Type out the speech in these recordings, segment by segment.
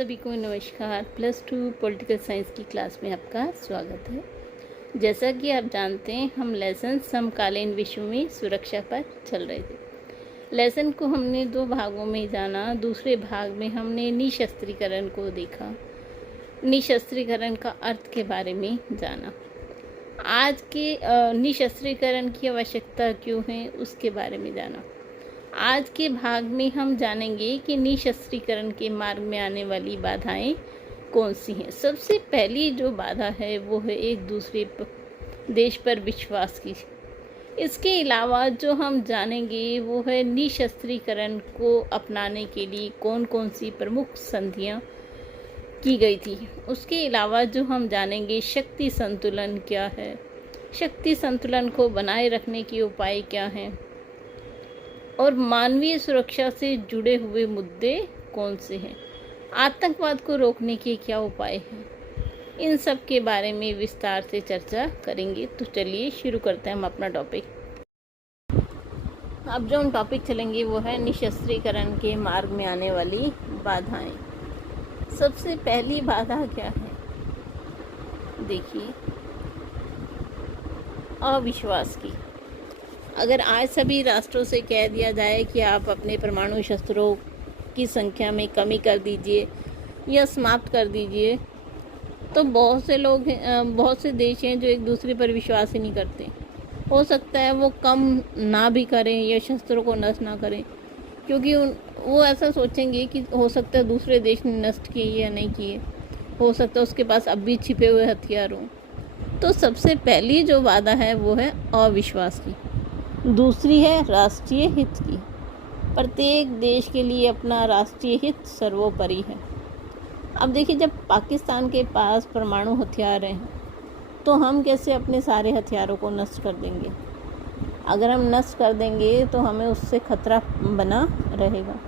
सभी को नमस्कार। +2 पॉलिटिकल साइंस की क्लास में आपका स्वागत है। जैसा कि आप जानते हैं, हम लेसन समकालीन विश्व में सुरक्षा पर चल रहे थे। लेसन को हमने 2 भागों में जाना। दूसरे भाग में हमने निशस्त्रीकरण को देखा, निशस्त्रीकरण का अर्थ के बारे में जाना। आज के निशस्त्रीकरण की आवश्यकता क्यों है उसके बारे में जाना। आज के भाग में हम जानेंगे कि निशस्त्रीकरण के मार्ग में आने वाली बाधाएं कौन सी हैं। सबसे पहली जो बाधा है वो है एक दूसरे देश पर विश्वास की। इसके अलावा जो हम जानेंगे वो है निशस्त्रीकरण को अपनाने के लिए कौन कौन सी प्रमुख संधियां की गई थी। उसके अलावा जो हम जानेंगे शक्ति संतुलन क्या है, शक्ति संतुलन को बनाए रखने के उपाय क्या हैं, और मानवीय सुरक्षा से जुड़े हुए मुद्दे कौन से हैं, आतंकवाद को रोकने के क्या उपाय हैं। इन सब के बारे में विस्तार से चर्चा करेंगे। तो चलिए शुरू करते हैं हम अपना टॉपिक। अब जो हम टॉपिक चलेंगे वो है निशस्त्रीकरण के मार्ग में आने वाली बाधाएं। सबसे पहली बाधा क्या है, देखिए, अविश्वास की। अगर आज सभी राष्ट्रों से कह दिया जाए कि आप अपने परमाणु शस्त्रों की संख्या में कमी कर दीजिए या समाप्त कर दीजिए, तो बहुत से देश हैं जो एक दूसरे पर विश्वास ही नहीं करते। हो सकता है वो कम ना भी करें या शस्त्रों को नष्ट ना करें, क्योंकि वो ऐसा सोचेंगे कि हो सकता है दूसरे देश ने नष्ट किए या नहीं किए, हो सकता है उसके पास अब भी छिपे हुए हथियार हों। तो सबसे पहली जो बाधा है वो है अविश्वास की। दूसरी है राष्ट्रीय हित की। प्रत्येक देश के लिए अपना राष्ट्रीय हित सर्वोपरि है। अब देखिए, जब पाकिस्तान के पास परमाणु हथियार हैं तो हम कैसे अपने सारे हथियारों को नष्ट कर देंगे। अगर हम नष्ट कर देंगे तो हमें उससे खतरा बना रहेगा।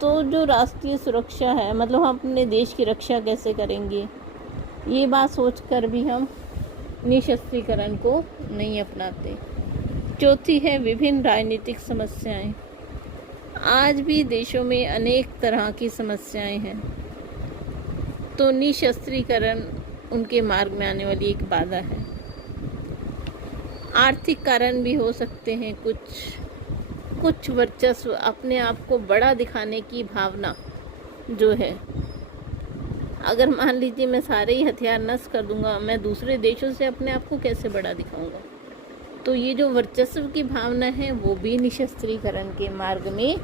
तो जो राष्ट्रीय सुरक्षा है, मतलब हम अपने देश की रक्षा कैसे करेंगे, ये बात सोचकर भी हम निशस्त्रीकरण को नहीं अपनाते। चौथी है विभिन्न राजनीतिक समस्याएं। आज भी देशों में अनेक तरह की समस्याएं हैं, तो निशस्त्रीकरण उनके मार्ग में आने वाली एक बाधा है। आर्थिक कारण भी हो सकते हैं, कुछ वर्चस्व, अपने आप को बड़ा दिखाने की भावना जो है। अगर मान लीजिए मैं सारे ही हथियार नष्ट कर दूंगा, मैं दूसरे देशों से अपने आप को कैसे बड़ा दिखाऊंगा। तो ये जो वर्चस्व की भावना है वो भी निशस्त्रीकरण के मार्ग में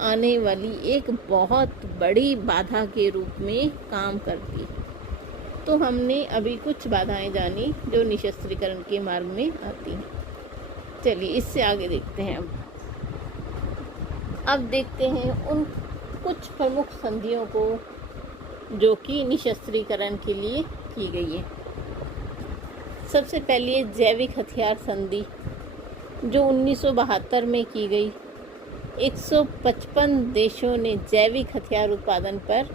आने वाली एक बहुत बड़ी बाधा के रूप में काम करती है। तो हमने अभी कुछ बाधाएं जानी जो निशस्त्रीकरण के मार्ग में आती हैं। चलिए इससे आगे देखते हैं। अब देखते हैं उन कुछ प्रमुख संधियों को जो कि निशस्त्रीकरण के लिए की गई है। सबसे पहले जैविक हथियार संधि जो 1972 में की गई। 155 देशों ने जैविक हथियार उत्पादन पर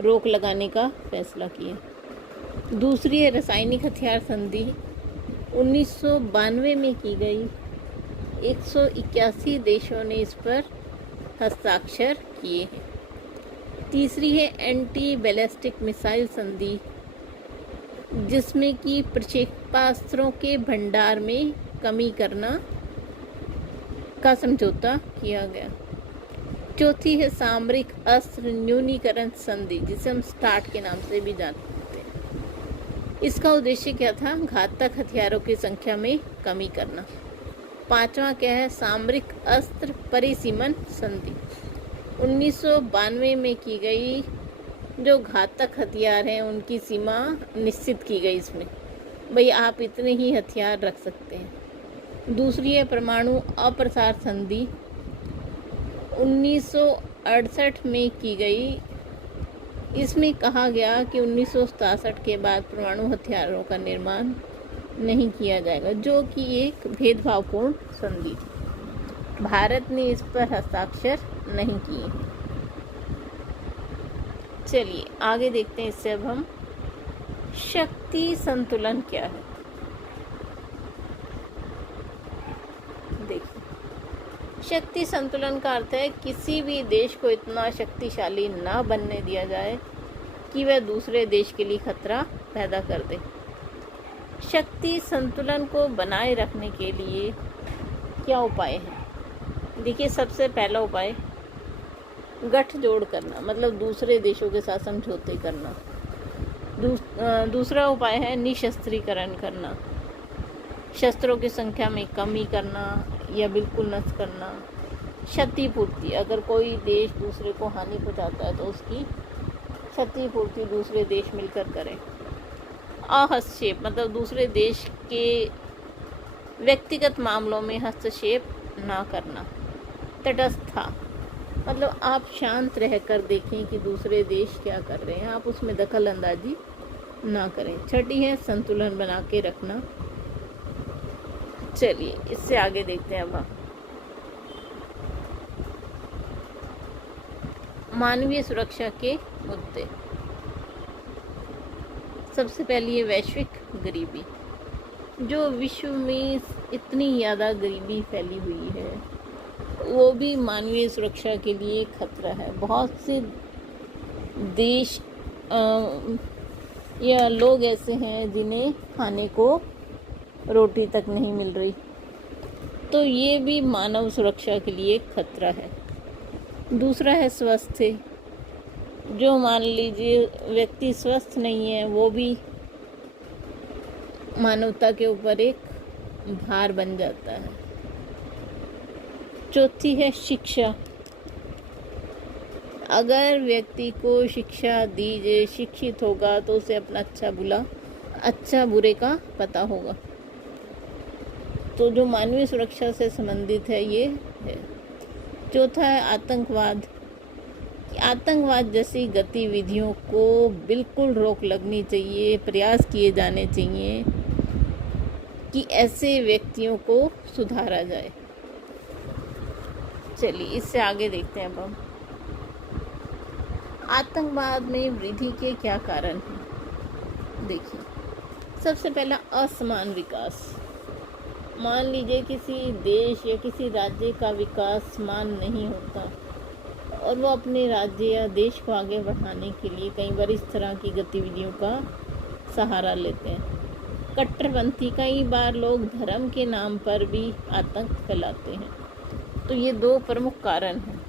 रोक लगाने का फैसला किया। दूसरी है रासायनिक हथियार संधि, 1992 में की गई। 181 देशों ने इस पर हस्ताक्षर किए हैं। तीसरी है एंटी बैलिस्टिक मिसाइल संधि, जिसमें कि प्रक्षेपास्त्रों के भंडार में कमी करना का समझौता किया गया। चौथी है सामरिक अस्त्र न्यूनीकरण संधि, जिसे हम स्टार्ट के नाम से भी जानते हैं। इसका उद्देश्य क्या था, घातक हथियारों की संख्या में कमी करना। पांचवा क्या है, सामरिक अस्त्र परिसीमन संधि, 1992 में की गई। जो घातक हथियार हैं उनकी सीमा निश्चित की गई इसमें, भाई आप इतने ही हथियार रख सकते हैं। दूसरी है परमाणु अप्रसार संधि, 1968 में की गई। इसमें कहा गया कि 1967 के बाद परमाणु हथियारों का निर्माण नहीं किया जाएगा, जो कि एक भेदभावपूर्ण संधि थी। भारत ने इस पर हस्ताक्षर नहीं किए। चलिए आगे देखते हैं। इससे अब हम शक्ति संतुलन क्या है देखिए। शक्ति संतुलन का अर्थ है किसी भी देश को इतना शक्तिशाली ना बनने दिया जाए कि वह दूसरे देश के लिए खतरा पैदा कर दे। शक्ति संतुलन को बनाए रखने के लिए क्या उपाय हैं? देखिए, सबसे पहला उपाय गठजोड़ करना, मतलब दूसरे देशों के साथ समझौते करना। दूसरा उपाय है निशस्त्रीकरण करना, शस्त्रों की संख्या में कमी करना या बिल्कुल नष्ट करना। क्षतिपूर्ति, अगर कोई देश दूसरे को हानि पहुंचाता है तो उसकी क्षतिपूर्ति दूसरे देश मिलकर करें। अहस्तक्षेप, मतलब दूसरे देश के व्यक्तिगत मामलों में हस्तक्षेप ना करना। तटस्थता, मतलब आप शांत रहकर देखें कि दूसरे देश क्या कर रहे हैं, आप उसमें दखल अंदाजी ना करें। छठी है संतुलन बना के रखना। चलिए इससे आगे देखते हैं। अब हम मानवीय सुरक्षा के मुद्दे। सबसे पहले ये वैश्विक गरीबी, जो विश्व में इतनी ज़्यादा गरीबी फैली हुई है वो भी मानवीय सुरक्षा के लिए खतरा है। बहुत से देश या लोग ऐसे हैं जिन्हें खाने को रोटी तक नहीं मिल रही, तो ये भी मानव सुरक्षा के लिए खतरा है। दूसरा है स्वास्थ्य, जो मान लीजिए व्यक्ति स्वस्थ नहीं है वो भी मानवता के ऊपर एक भार बन जाता है। चौथी है शिक्षा, अगर व्यक्ति को शिक्षा दी जाए, शिक्षित होगा तो उसे अपना अच्छा बुरे का पता होगा। तो जो मानवीय सुरक्षा से संबंधित है ये है। चौथा है आतंकवाद। आतंकवाद जैसी गतिविधियों को बिल्कुल रोक लगनी चाहिए, प्रयास किए जाने चाहिए कि ऐसे व्यक्तियों को सुधारा जाए। चलिए इससे आगे देखते हैं। अब हम आतंकवाद में वृद्धि के क्या कारण हैं? देखिए, सबसे पहला असमान विकास। मान लीजिए किसी देश या किसी राज्य का विकास समान नहीं होता और वो अपने राज्य या देश को आगे बढ़ाने के लिए कई बार इस तरह की गतिविधियों का सहारा लेते हैं। कट्टरपंथी, कई बार लोग धर्म के नाम पर भी आतंक फैलाते हैं। तो ये दो प्रमुख कारण हैं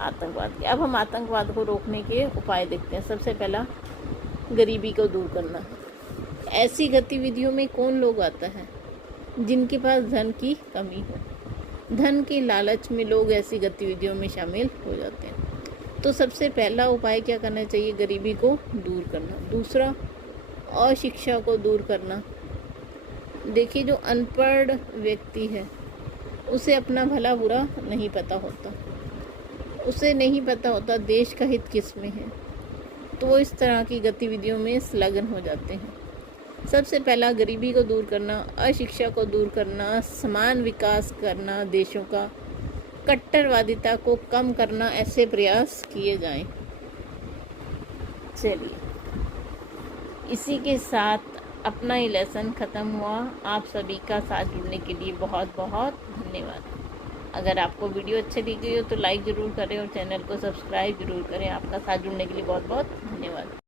आतंकवाद के। अब हम आतंकवाद को रोकने के उपाय देखते हैं। सबसे पहला गरीबी को दूर करना है। ऐसी गतिविधियों में कौन लोग आता है? जिनके पास धन की कमी हो। धन के लालच में लोग ऐसी गतिविधियों में शामिल हो जाते हैं। तो सबसे पहला उपाय क्या करना चाहिए? गरीबी को दूर करना। दूसरा, अशिक्षा को दूर करना। देखिए, जो अनपढ़ व्यक्ति है उसे अपना भला बुरा नहीं पता होता, उसे नहीं पता होता देश का हित किस में है, तो वो इस तरह की गतिविधियों में संलग्न हो जाते हैं। सबसे पहला गरीबी को दूर करना, अशिक्षा को दूर करना, समान विकास करना देशों का, कट्टरवादिता को कम करना, ऐसे प्रयास किए जाएं। चलिए, इसी के साथ अपना ये लेसन ख़त्म हुआ। आप सभी का साथ जुड़ने के लिए बहुत बहुत धन्यवाद। अगर आपको वीडियो अच्छी लगी हो तो लाइक ज़रूर करें और चैनल को सब्सक्राइब ज़रूर करें। आपका साथ जुड़ने के लिए बहुत बहुत धन्यवाद।